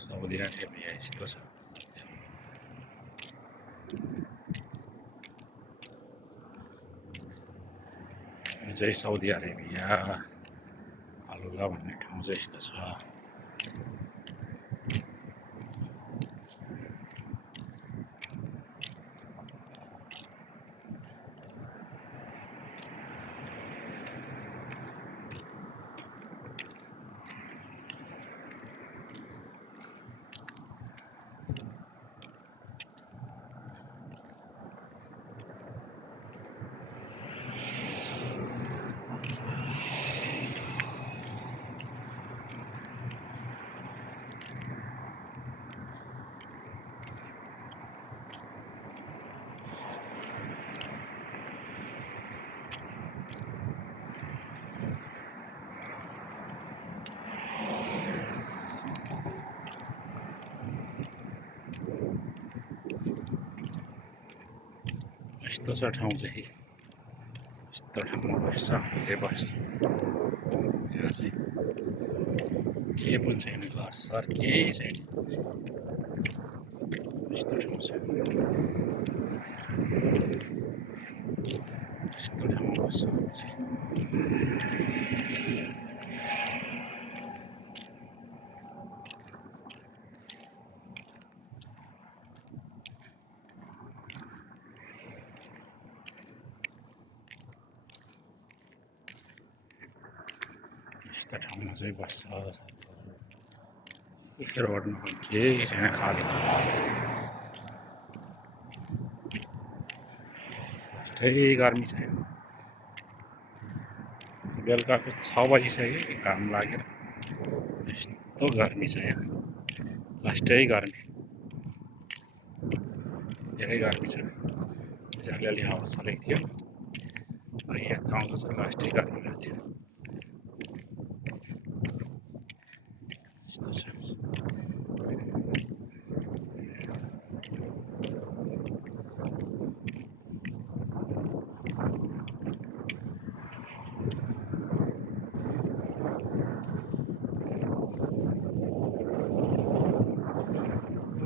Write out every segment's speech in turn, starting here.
Saudi Arabia यस्तो छ। यो चाहिँ साउदी अरेबिया हलुगा भन्ने ठाउँ चाहिँ यस्तो छ। यस्तो छ ठाउँ चाहिँ। यस्तो ठाउँमा बस्छ चाहिँ बस्छ। यहाँ चाहिँ के पनि छैन, घर सर केही छैन। यस्तो ठाउँ छ। यस्तो ठाउँमा बस्छ चाहिँ। यस्तो ठाउँमा चाहिँ बस्छ। रोडमा पनि केही छैन, खाली यस्तै गर्मी छ। बेलुकाको 6 बजिसक्यो, घाम लागेर यस्तो गर्मी छ यहाँ। लास्टै गर्मी, धेरै गर्मी छ। अलिअलि हावा चलेको थियो, यहाँ त आउँदैछ लास्टै गर्मी भएको थियो। यस्तो छ।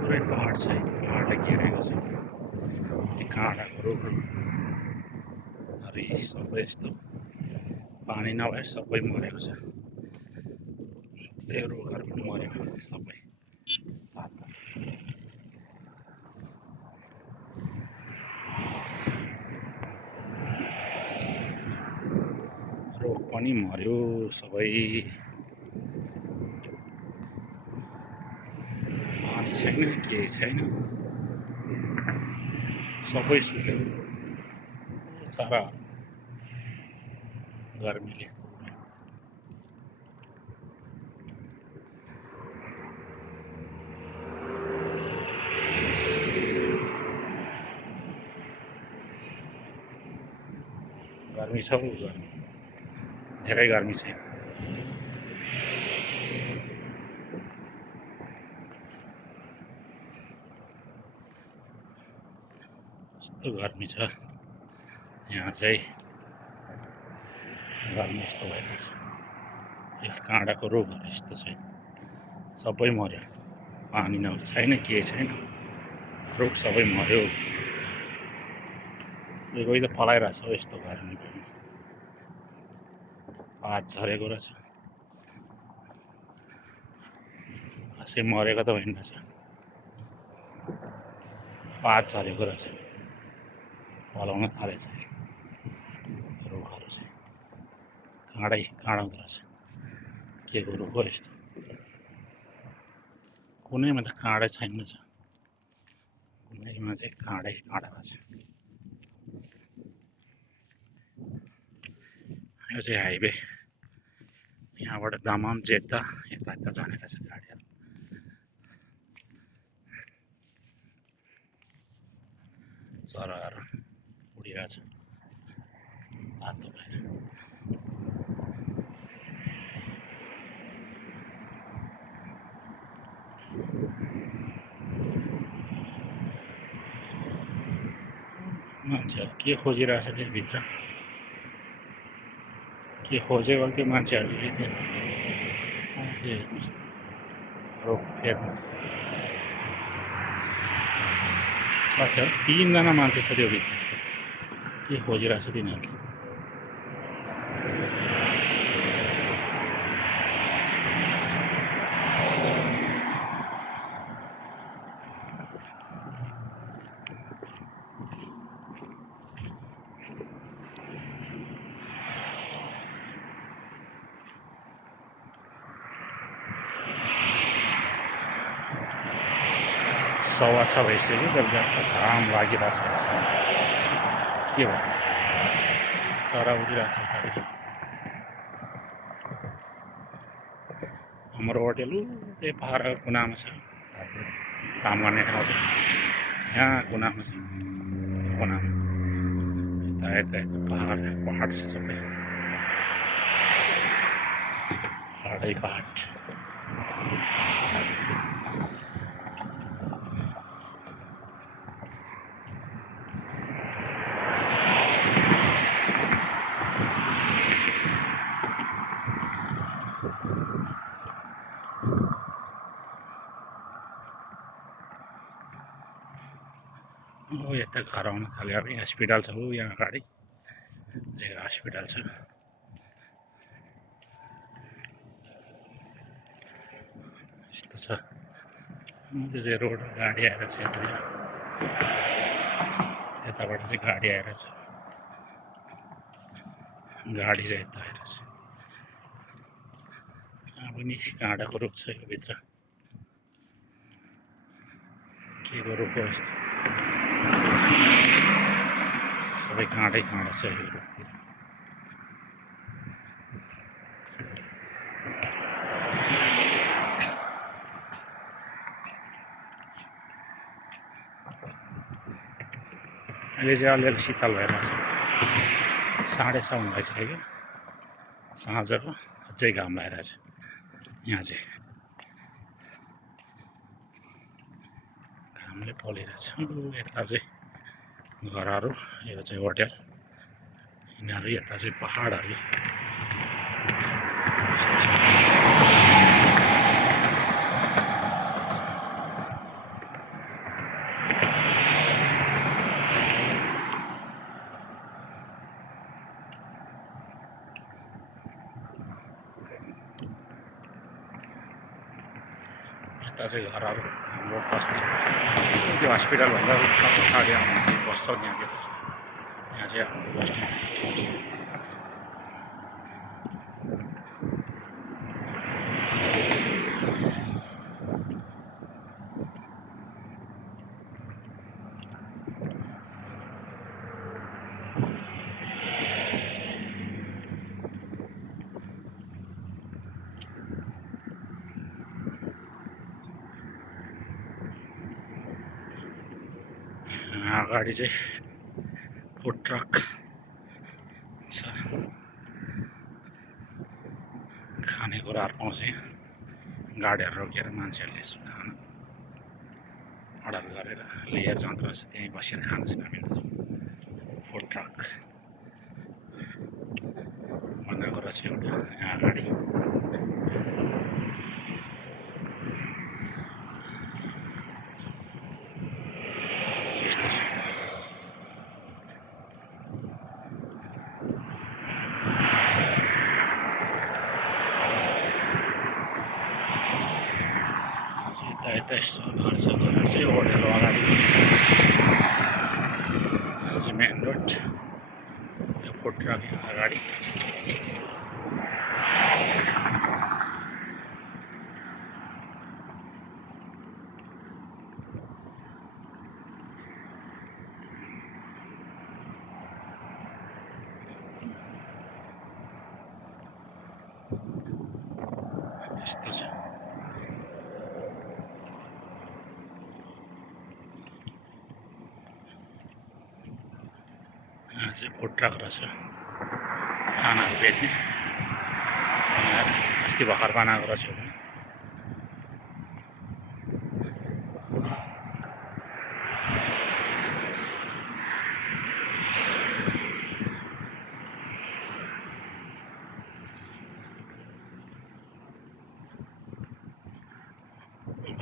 पुरै पहाड छ, पहाडले घेरेको छ। काँडाको रुखहरू सबै यस्तो पानी नभएर सबै मरेको छ। त्यो रुखहरू पनि मऱ्यो सबै। रुख पनि मर्यो सबै। पानी छैन, केही छैन, सबै सुक्यो सारा गर्मीले। गर्मी छ, गर्मी धेरै गर्मी छ। यस्तो गर्मी छ यहाँ चाहिँ। गर्मी यस्तो भएको छ। यो काँडाको रुखहरू यस्तो छ, सबै मर्यो। पानी छैन, के छैन, रुख सबै मर्यो। कोही त फलाइरहेछ हो यस्तो गर्मी पनि। पात झरेको रहेछ, खासै मरेको त होइन रहेछ, पात झरेको रहेछ, फलाउन थालेछ रुखहरू चाहिँ। काँडा हुँदो रहेछ। के को रुख हो यस्तो? कुनैमा त काँडै छैन रहेछ, कुनैमा चाहिँ काँडै काँडा रहेछ। यो चाहिँ हाइवे, यहाँबाट दामान जेद्दा यता जाने रहेछ गाडीहरू। चराहरू उडिरहेछ रातो भएर। मान्छेहरू के खोजिरहेछ त्यहाँभित्र? के खोजेको त्यो मान्छेहरूले? फेर्नु साथीहरू 3जना मान्छे छ त्यो भित्र के खोजिरहेको छ तिनीहरूले सवा 6 भइसक्यो बेलुका घाम लागिरहेको छ के भयो चरा उडिरहेको छ उतातिर हाम्रो होटेल त्यही पहाडको कुनामा छ काम गर्ने ठाउँ चाहिँ यहाँ कुनामा छ कुनामा यता पहाड छ सबै पहाडै पहाड यता घर आउन थाल्यो अब हस्पिटल छ यहाँ अगाडि हस्पिटल छ यस्तो छ त्यो चाहिँ रोड गाडी आएर छ यताबाट चाहिँ गाडी आएर छ गाडी चाहिँ यता आएर छ अब नि काँडाको रुख छ यो भित्र के को रुख हो यस्तो सबै काँडै काँडा छ यो रुखतिर अहिले चाहिँ अलिअलि शीतल भइरहेको छ 6:30 हुन लागिसक्यो साँझको अझै घाम लागिरहेको छ यहाँ चाहिँ घामले टलिरहेछ यता चाहिँ घरहरू यो चाहिँ होटेल यिनीहरू यता चाहिँ पहाडहरू यस्तो छ यता चाहिँ घरहरू हाम्रो बस्ती त्यो हस्पिटलभन्दा पछाडि हामी बस्छौँ यहाँ चाहिँ हाम्रो बस्ने अगाडि चाहिँ फुड ट्रक छ खानेकुराहरू पाउँछ यहाँ गाडीहरू रोकेर मान्छेहरूले यसो खाना अर्डर गरेर लिएर जाँदो रहेछ त्यहीँ बसेर खान चाहिँ नमिल्दो फुड ट्रक बनाएको रहेछ एउटा यहाँ अगाडि यस्तो छ यता यस्तो घर छ घर चाहिँ होटेल अगाडि चाहिँ मेन रोड यो फुड ट्रक अगाडि यस्तो छ यहाँ चाहिँ फुड ट्रक रहेछ खानाहरू बेच्ने अस्ति भर्खर बनाएको रहेछ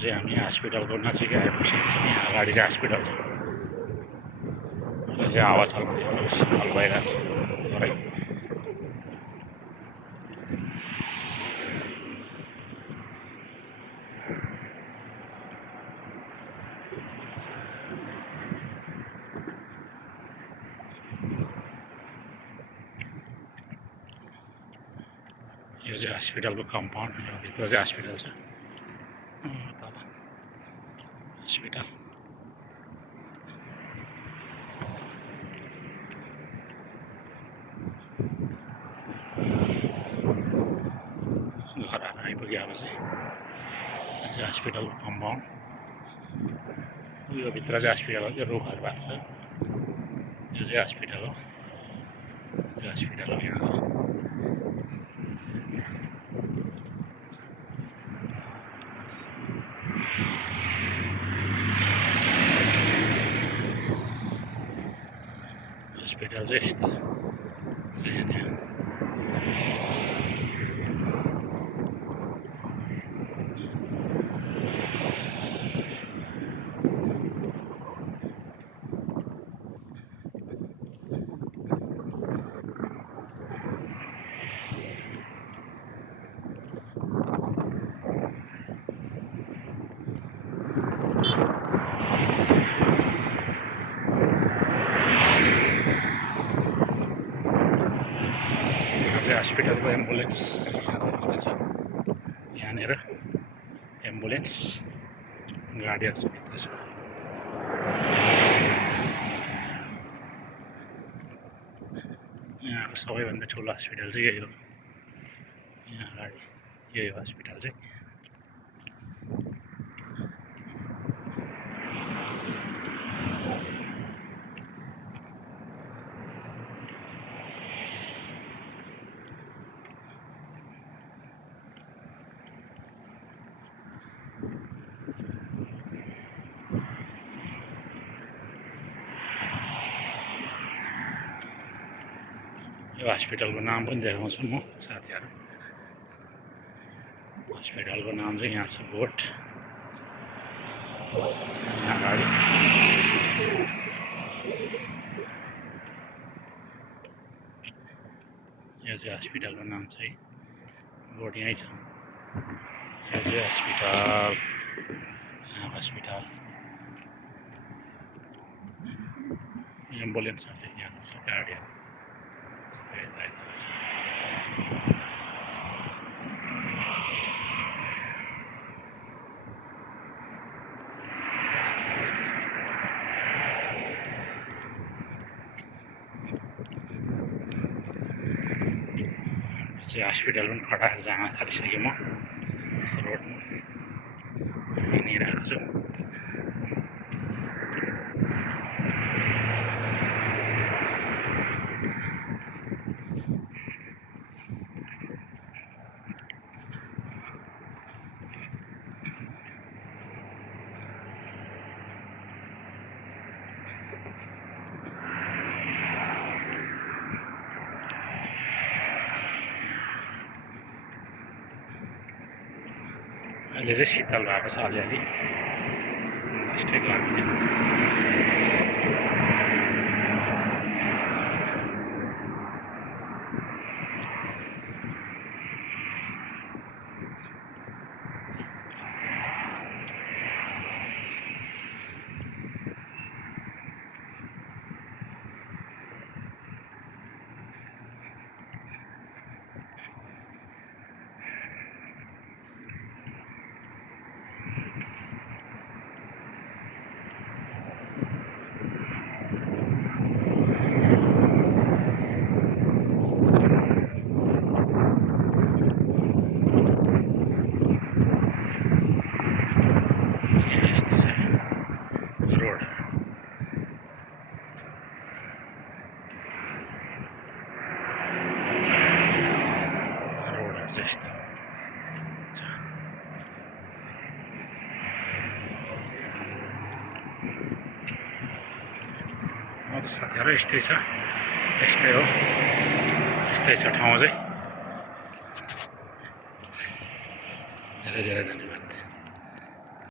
चाहिँ हामी हस्पिटलको नजिकै आइपुगेको छौँ। यहाँ अगाडि चाहिँ हस्पिटल छ। अहिले चाहिँ हावा चल्दै शीतल भइरहेको छ थोरै। यो चाहिँ हस्पिटलको कम्पाउन्ड, यो भित्र चाहिँ हस्पिटल छ। तल हस्पिटल घरहरू आइपुगेपछि हस्पिटलको कम्पाउन्ड, यो भित्र चाहिँ हस्पिटल हो। त्यो रुखहरू भएको छ, यो चाहिँ हस्पिटल हो। यो हस्पिटल हो यहाँ। हस्पिटल चाहिँ यस्तो छ यहाँ। हस्पिटलको एम्बुलेन्स यहाँनिर एम्बुलेन्स गाडीहरू चाहिँ भित्र छ। यहाँको सबैभन्दा ठुलो हस्पिटल चाहिँ यही हो। यहाँ अगाडि यही हो हस्पिटल चाहिँ। यो हस्पिटलको नाम पनि देखाउँछु म साथीहरू। हस्पिटलको नाम चाहिँ यहाँ छ बोट। यहाँ अगाडि यो चाहिँ हस्पिटलको नाम चाहिँ बोट यहीँ छ। यो चाहिँ हस्पिटल, यहाँ हस्पिटल। एम्बुलेन्सहरू चाहिँ यहाँ छ, गाडीहरू चाहिँ हस्पिटल पनि खडा जान थालिसकेँ म रोडमा हिँडिरहेको छु। अहिले चाहिँ शीतल भएको छ अलिअलि, लास्टै लाग्छ। जस्तो साथीहरू यस्तै छ, यस्तै हो, यस्तै छ ठाउँ चाहिँ। धेरै धेरै धन्यवाद।